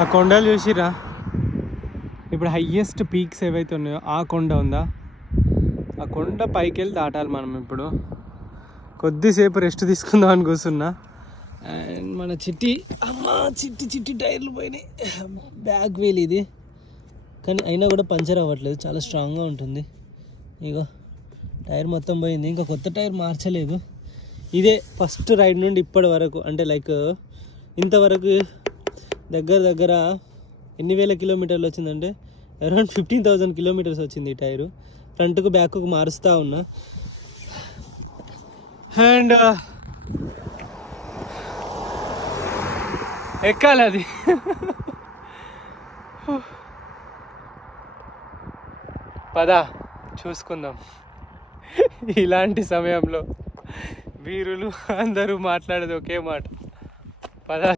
ఆ కొండలు చూసిరా, ఇప్పుడు హయ్యెస్ట్ పీక్స్ ఏవైతే ఉన్నాయో ఆ కొండ ఉందా, ఆ కొండ పైకి వెళ్ళి దాటాలి మనం. ఇప్పుడు కొద్దిసేపు రెస్ట్ తీసుకుందాం అని కూర్చున్నా. అండ్ మన చిట్టి చిట్టి టైర్లు పోయినాయి. బ్యాక్ వీల్ ఇది, కానీ అయినా కూడా పంచర్ అవ్వట్లేదు, చాలా స్ట్రాంగ్గా ఉంటుంది. ఇగో టైర్ మొత్తం పోయింది, ఇంకా కొత్త టైర్ మార్చలేదు. ఇదే ఫస్ట్ రైడ్ నుండి ఇప్పటి వరకు, అంటే లైక్ ఇంతవరకు దగ్గర ఎన్ని వేల కిలోమీటర్లు వచ్చిందంటే అరౌండ్ 15,000 కిలోమీటర్స్ వచ్చింది ఈ టైరు. ఫ్రంట్కు బ్యాక్కు మారుస్తూ ఉన్నా. అండ్ ఎక్కాలి అది. పదా చూసుకుందాం. ఇలాంటి సమయంలో వీరులు అందరూ మాట్లాడేది ఒకే మాట, పదా.